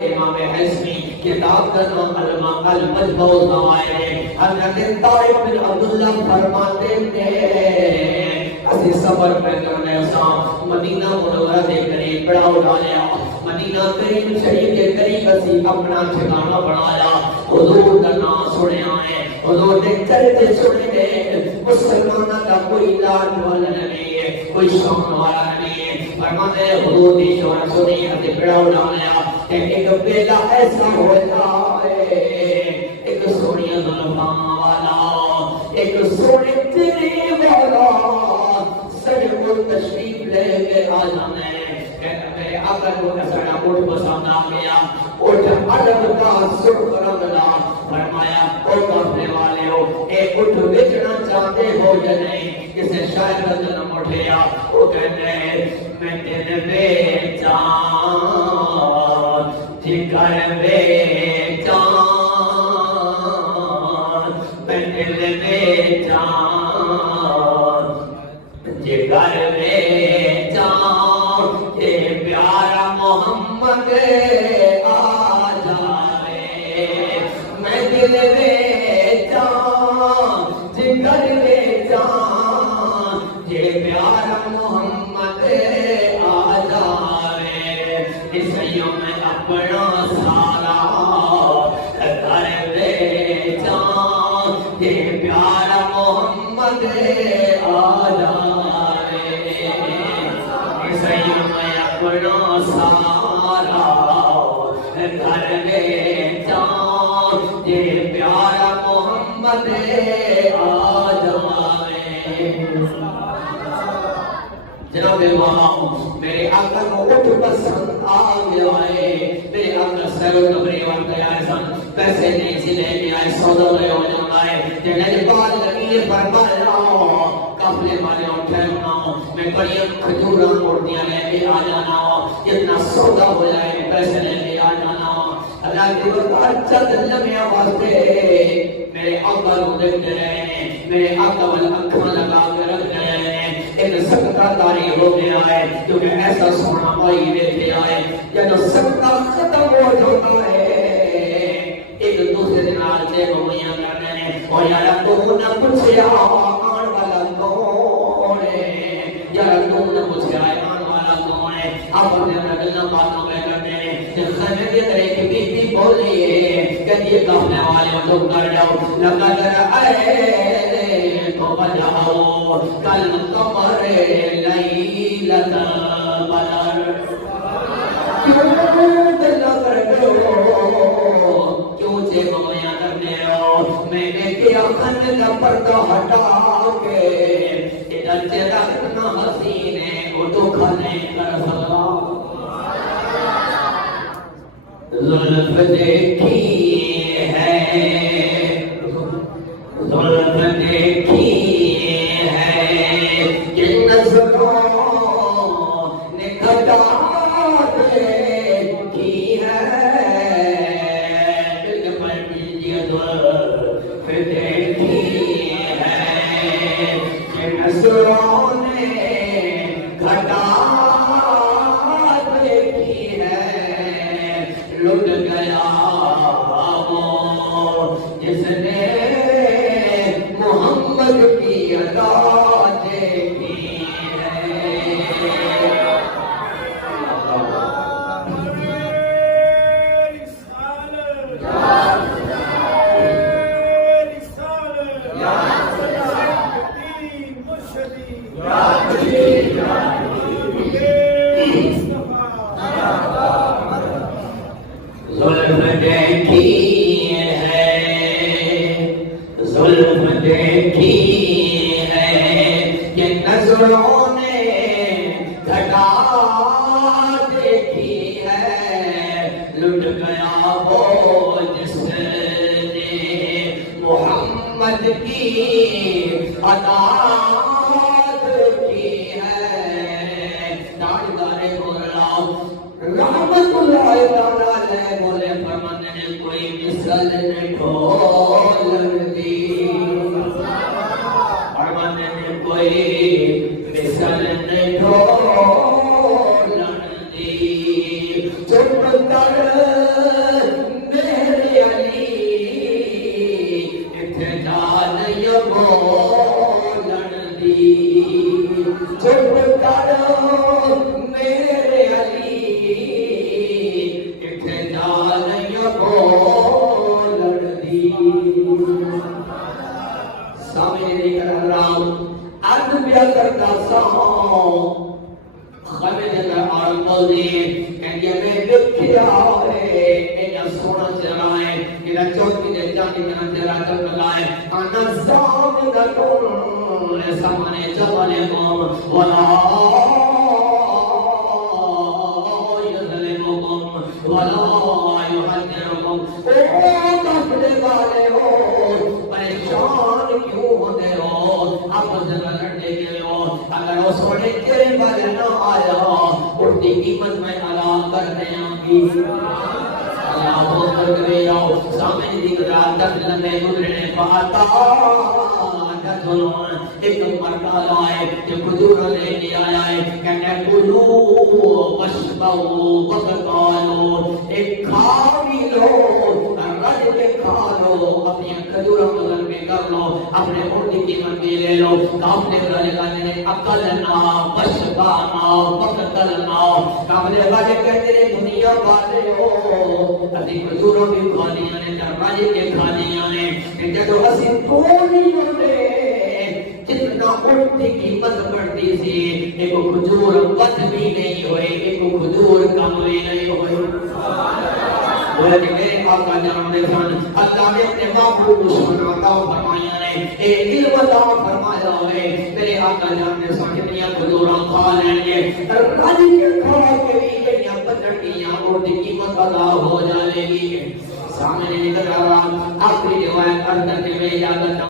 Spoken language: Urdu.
امام حسنی کتاب کا نام المجمع الزوائد. حضرت طارق بن عبداللہ فرماتے تھے اسی سفر پہ کرنے سام مدینہ منورہ دے قریب بڑا اٹھایا. مدینہ کریم شریف کے قریب اسی اپنا ٹھکانہ بنایا. حضور کا نام سنیا ہے, حضور نے چرچے سنے ہیں. مسلمانہ کا کوئی علاج والا نہیں ہے, کوئی شان والا نہیں ہے. فرماتے ہیں حضور کی شان سنی اسی بڑا اٹھایا. ایک بیٹا ایسا ہو جائے, ایک سونی ظلماں والا, ایک سونے تیری والا سر کو تشریف لے کے آ جانے. میرے آقا کو سڑا اٹھ پسند آ گیا. اٹھ علم کا سرخ رنگ لا. فرمایا او کافلے والے ہو, اے اٹھ بیچنا چاہتے ہو یا نہیں؟ کسے شاید کا جنم اٹھیا. وہ کہتے ہیں میں تیرے بیچا جگر بیچا, میں دل بیچا جگر بیچا, یہ پیارا محمد آ جائے. میں دل بیچا جگر بیچا, یہ پیارا محمد آ جائے. عیسائیوں میں اپنا سارا کر بیچا, یہ پیارا محمد آ جائے. عیسائیوں میں اپنا سارا کر بیچا, یہ پیارا محمد آ جائے. جناب وہاں میرے آقا کو اٹھ پسند آ گیا ہے. میرے آقا سیر و تفریح وقت آئے سن, پیسے نہیں سی لے کے آئے, سودا لے ہو جانا ہے. جنہیں بات لگی فرمایا قافلے والے اٹھے ہونا, میں بڑی کھجوراں موڑیاں لے کے آ جانا, جتنا سودا ہو جائے پیسے لے کے آ جانا. اللہ کی بتا چند لمحے واسطے میرے آقا کو دیکھتے رہے, میرے آقا والا اکھاں لگا کے رکھ رہے ہیں. ایک صدقہ داری ہو گیا ہے کیونکہ ایسا سونا مائی دیکھے آئے. جب صدقہ ختم ہو جاتا ہے ایک دوسرے دن آتے گویاں کرنے ہیں, اور یارا تو نہ پوچھیا آن والا کون ہے, یارا تو نہ پوچھیا آن والا کون ہے. آپ اپنے گلنا باتوں میں کرتے ہیں. جب خیمے کے طرح کی بیٹی بولی ہے کہ یہ کافلے والے تو کر جاؤ, لگا کر آئے تو بجاؤ کل قمر لیلت بدر. کیوں دل کر دو, کیوں سے گویاں کرنے ہو؟ میں نے کیا خن کا پردہ ہٹا کے ادھر سے رکھنا حسینے کو تو کھانے کر سکا. زلف دیکھی ہے, زلف دیکھی ہے, جن نظروں نے گھٹا دیکھی ہے. دل کے پر دیجیے زلف دیکھی ہے, جن نظروں نے گھٹا دیکھی ہے. لٹ گیا وہ جس نے محمد کی ادا دیکھی ہے. ظلم دیکھی ہے, ظلم دیکھی ہے, کہ نظروں نے گھٹا دیکھی ہے. لٹ گیا وہ جس نے محمد کی عطا کی ہے. داڑھدارے بول رہا رحمت اللہ تعالی بولے فرمانے نے کوئی مثل نہیں ڈھول دی. فرمانے نے کوئی مثل نہیں ڈھول دی. چپ کر چپ کرو میرے علی کتھے جا نہیں بولن دی سامنے نہیں کر رہا عرض بیا کرتا سا خبر جگہ آل موزی کہنگی میں بکھیا ہے اینا سونا چرائے اینا چوکی دے جانی کنا چرا چل لگائے انا زامدہ کن سامنے جوانے کم ولا یظلمکم ولا یحجرکم او دفلے والے ہو پریشان کیوں ہوتے ہو آپ جنہ لڑنے کے لئے ہو اگر وہ سوڑے تیرے والے نہ آیا ان کی قیمت میں ادا کر دیں گی اللہ بہتر کرے جاؤ سامنے دیگر تک لندے گزرنے پاتا جنون ایک مرکہ لائے کہ کجور لے کے آیا ہے کہنے کلو وشبہو وقتالو ایک کھاوی لو رج کے کھا لو اپنی کجورہ مدن میں کر لو اپنے اردی کی منگی لے لو کافنے والے کہنے اقلنا وشبہنا وقتلنا کافنے والے کہتے ہیں دنیا والے ہو اسی کجوروں بھی کھانیاں نے رج کے کھانیاں نے جدو اسی دونیوں نے جتنا اٹھتی قیمت بڑھتی سی ایک کھجور بد بھی نہیں ہوئے ایک کھجور کم بھی نہیں ہوئے لیکن میرے آقا جناب نے سن اللہ نے اپنے معبود کو سناتا فرمایا نے ایک علم عطا فرمایا ہے میرے آقا جناب نے سن کتنی کھجوراں کھا لیں گے راضی کے کھا کے بھی جڑیاں پچڑیاں اور دی قیمت ادا ہو جائے گی سامنے نکل رہا آخری روایت ارد کے میں یاد